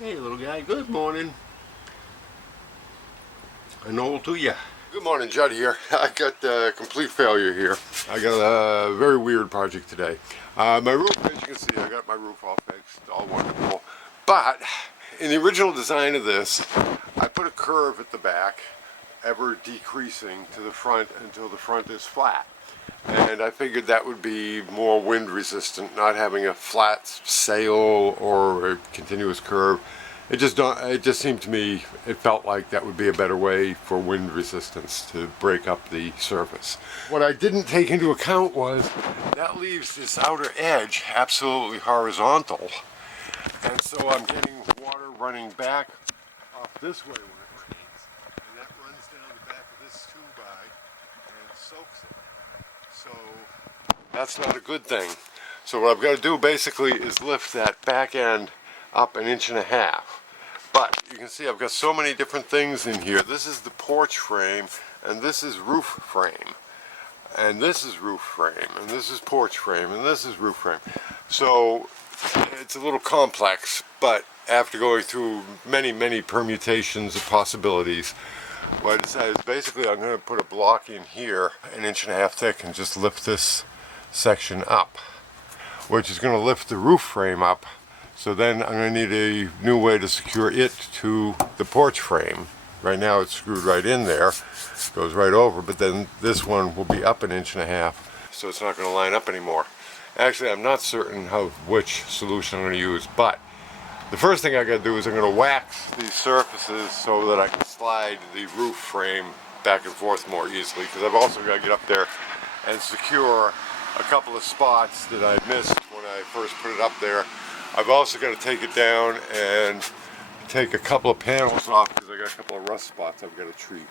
Hey little guy, good morning. An old to ya. Good morning, Judd here. I got complete failure here. I got a very weird project today. My roof, as you can see, I got my roof all fixed, all wonderful. But in the original design of this, I put a curve at the back, ever decreasing to the front until the front is flat. And I figured that would be more wind resistant, not having a flat sail or a continuous curve. It just seemed to me, it felt like that would be a better way for wind resistance to break up the surface. What I didn't take into account was that leaves this outer edge absolutely horizontal. And so I'm getting water running back off this way when it rains. And that runs down the back of this 2x and soaks it. So that's not a good thing. So what I've got to do basically is lift that back end up 1.5 inches. But you can see I've got so many different things in here. This is the porch frame, and this is roof frame, and this is roof frame, and this is porch frame, and this is roof frame. So it's a little complex, but after going through many permutations of possibilities, what I decided is basically I'm going to put a block in here 1.5 inches thick and just lift this section up, which is going to lift the roof frame up. So then I'm going to need a new way to secure it to the porch frame. Right now it's screwed right in there, goes right over, but then this one will be up 1.5 inches, so it's not going to line up anymore. Actually, I'm not certain which solution I'm going to use, but the first thing I got to do is I'm going to wax these surfaces so that I can slide the roof frame back and forth more easily, because I've also got to get up there and secure a couple of spots that I missed when I first put it up there. I've also got to take it down and take a couple of panels off because I got a couple of rust spots I've got to treat.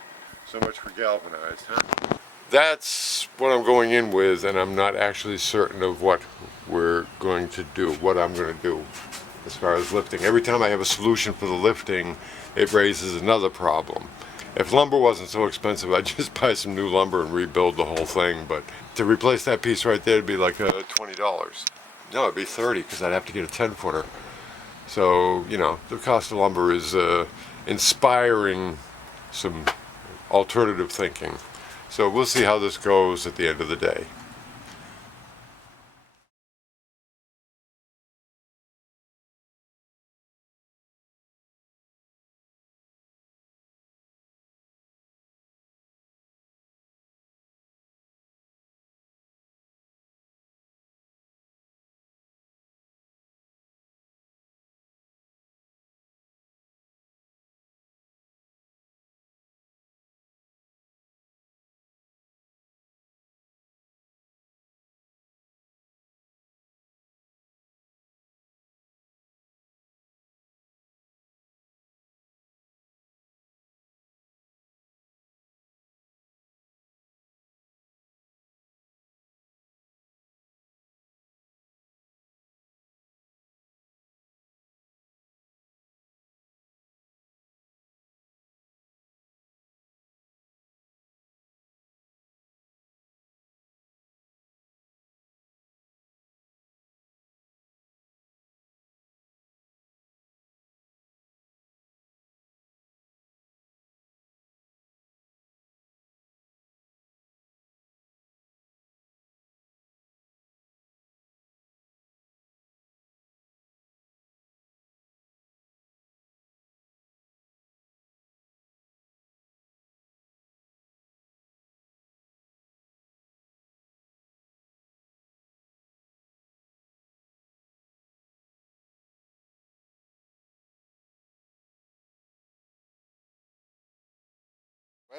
So much for galvanized, huh? That's what I'm going in with, and I'm not actually certain of what we're going to do, what I'm going to do as far as lifting. Every time I have a solution for the lifting, it raises another problem. If lumber wasn't so expensive, I'd just buy some new lumber and rebuild the whole thing, but to replace that piece right there, it'd be like $20. No, it'd be 30 because I'd have to get a 10-footer. So, you know, the cost of lumber is inspiring some alternative thinking. So we'll see how this goes at the end of the day.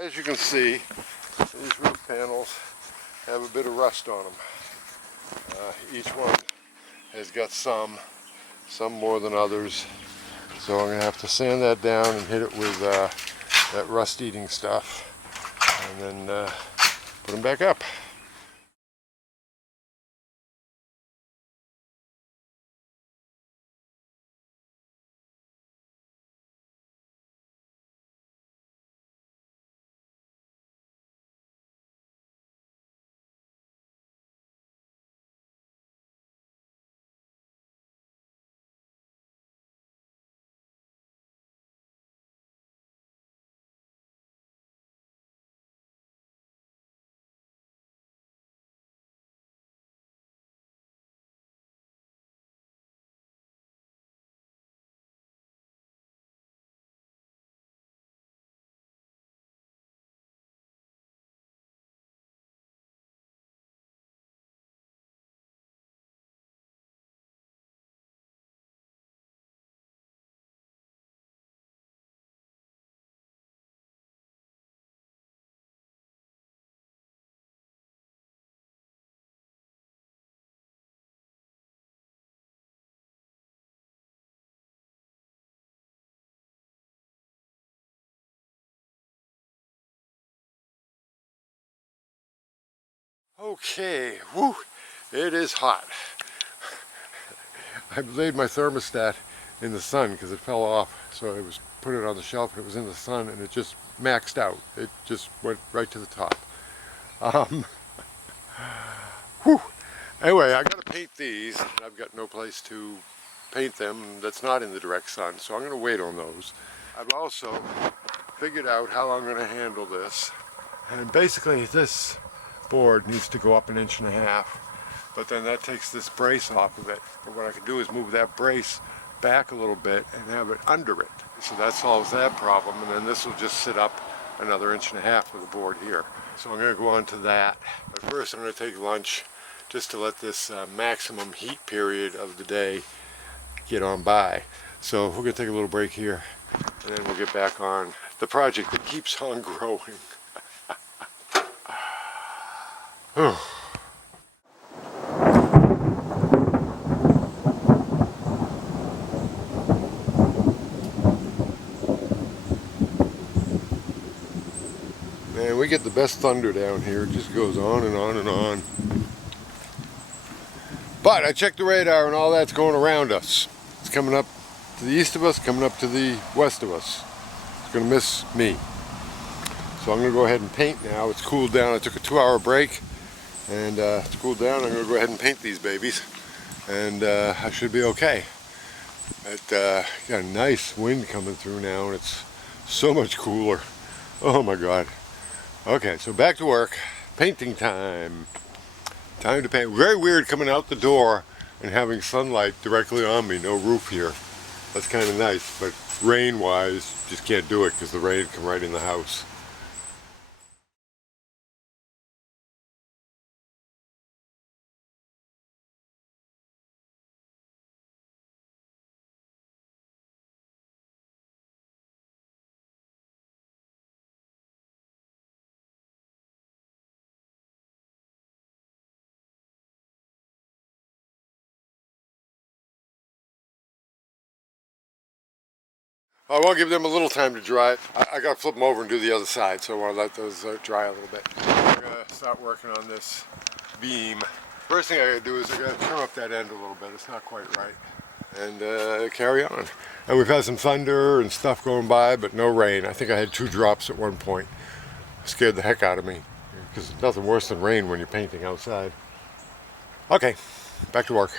As you can see, these roof panels have a bit of rust on them. Each one has got some more than others. So I'm going to have to sand that down and hit it with that rust-eating stuff, and then put them back up. Okay, whew, it is hot. I laid my thermostat in the sun because it fell off, so I put it on the shelf and it was in the sun and it just maxed out. It just went right to the top. Um, whew. Anyway, I gotta paint these. I've got no place to paint them that's not in the direct sun, so I'm gonna wait on those. I've also figured out how I'm gonna handle this. And basically this board needs to go up 1.5 inches, but then that takes this brace off of it. And what I can do is move that brace back a little bit and have it under it. So that solves that problem, and then this will just sit up another 1.5 inches with the board here. So I'm going to go on to that. But first I'm going to take lunch just to let this maximum heat period of the day get on by. So we're going to take a little break here, and then we'll get back on the project that keeps on growing. Man, we get the best thunder down here. It just goes on and on and on. But I checked the radar and all that's going around us. It's coming up to the east of us, coming up to the west of us. It's going to miss me. So I'm going to go ahead and paint now. It's cooled down. I took a 2-hour break and it's cooled down. I'm going to go ahead and paint these babies and I should be okay. Got a nice wind coming through now and it's so much cooler. Oh my God. Okay, so back to work. Painting time. Time to paint. Very weird coming out the door and having sunlight directly on me. No roof here. That's kind of nice, but rain-wise, just can't do it because the rain come right in the house. I want to give them a little time to dry. I got to flip them over and do the other side, so I want to let those dry a little bit. I'm going to start working on this beam. First thing I got to do is I got to trim up that end a little bit. It's not quite right. And carry on. And we've had some thunder and stuff going by, but no rain. I think I had 2 drops at one point. Scared the heck out of me because there's nothing worse than rain when you're painting outside. Okay, back to work.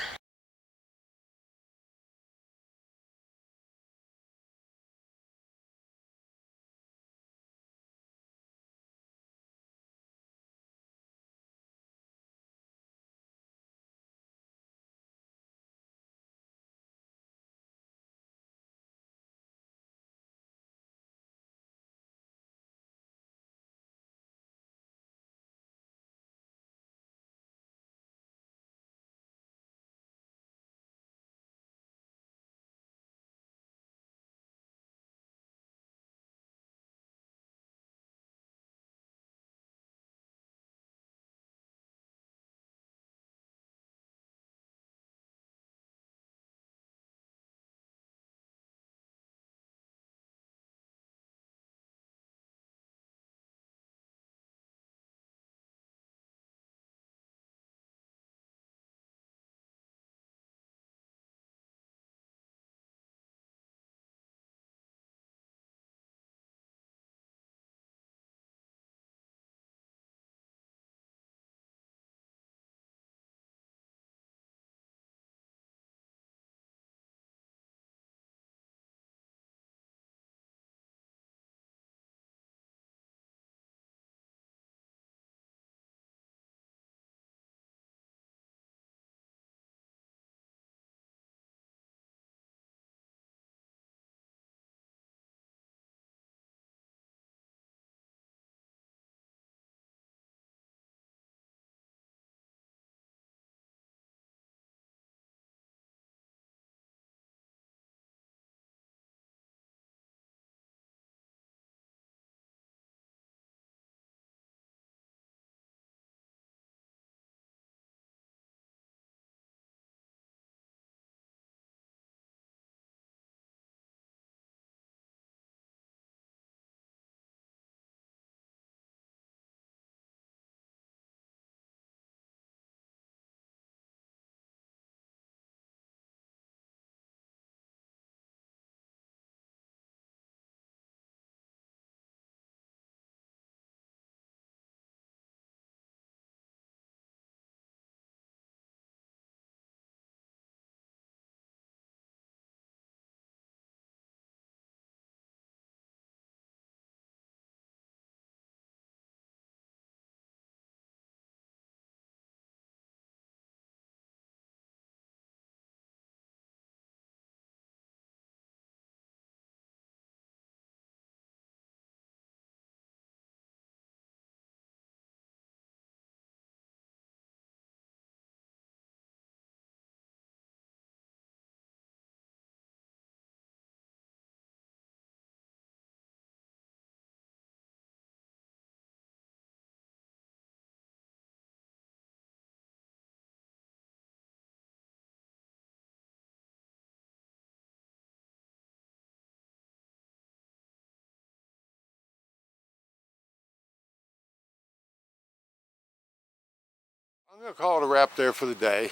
going to call it a wrap there for the day.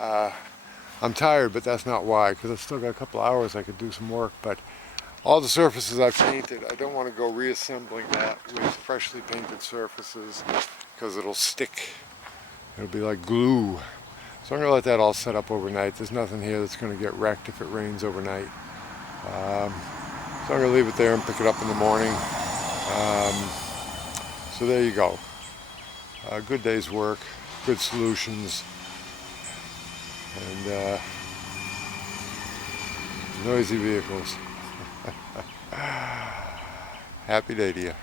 I'm tired, but that's not why, because I've still got a couple hours I could do some work. But all the surfaces I've painted, I don't want to go reassembling that with freshly painted surfaces, because it'll stick. It'll be like glue. So I'm going to let that all set up overnight. There's nothing here that's going to get wrecked if it rains overnight. So I'm going to leave it there and pick it up in the morning. So there you go. A good day's work, good solutions, and noisy vehicles. Happy day to you.